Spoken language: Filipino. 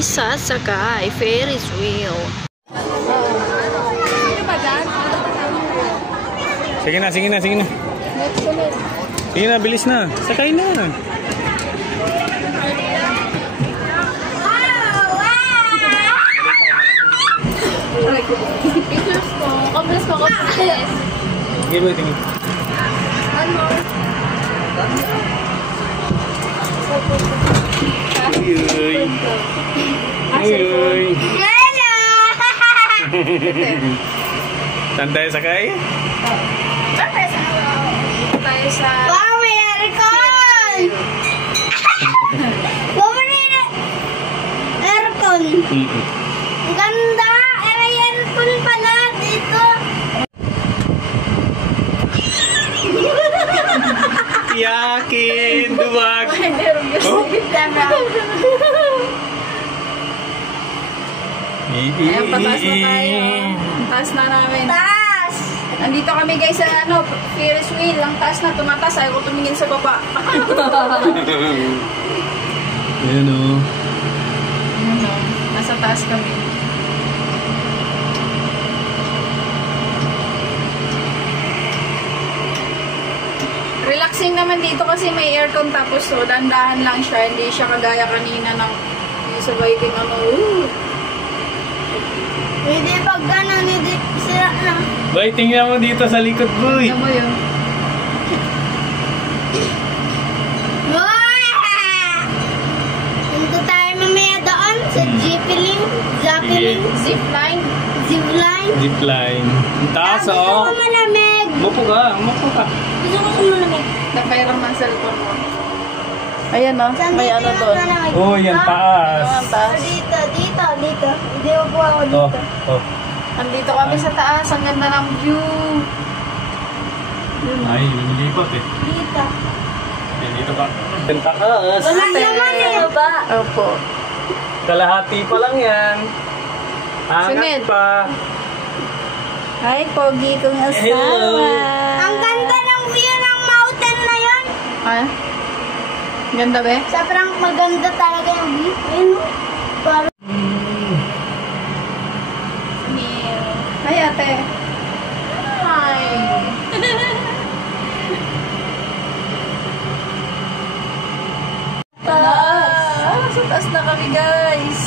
kami sasakay Ferris wheel. Sige na, sige na, sige na. Sige na, bilis na. Sakay na. Pictures ko. Complex ko. Sige ba, tingin. Uy. Uy. Saan tayo sakay? Tayo sa... Wow, may aircon! Wow, may aircon! Ang ganda! May aircon pala dito! Yakin! Duwag! Oh? Ayan, pataas na tayo. Taas na namin. Taas! Nandito kami guys sa ano, Ferris wheel. Ang taas na, tumataas. Ayaw ko tumingin sa baba. Ayan o. Ano, nasa taas kami. Relaxing naman dito kasi may aircon tapos so dandahan lang siya. Hindi siya kagaya kanina ng sabay king ano. Hindi pag gano'n, hindi sira na. Boy, tingnan mo dito sa likod, boy. Ano mo yun? Punta tayo mamaya doon sa Zeppelin. Zipline? Zipline. Zipline. Ang taas, Gusto oh. ko malamig. Umupo ka, umupo ka. Gusto ko malamig. Napairam ng cellphone mo. Ayan o, may ano doon. Oh, yan taas. Ang taas. Dito. Hindi mo po ako dito. Oh. Nandito kami sa taas. Ang ganda ng view. Ay, lumilipat eh. Dito. Yan, dito ka. Ang taas. Wala naman eh. Opo. Kalahati pa lang yan. Sunod. Angat pa. Hi, pogi kong asawa. Hello. Ang ganda ng view ng mountain na yun. Ha? Ganda ba? Sobrang maganda talaga yung view. Ayun. Parang Hi, ate. Hi. Taas. Sa taas na kami, guys.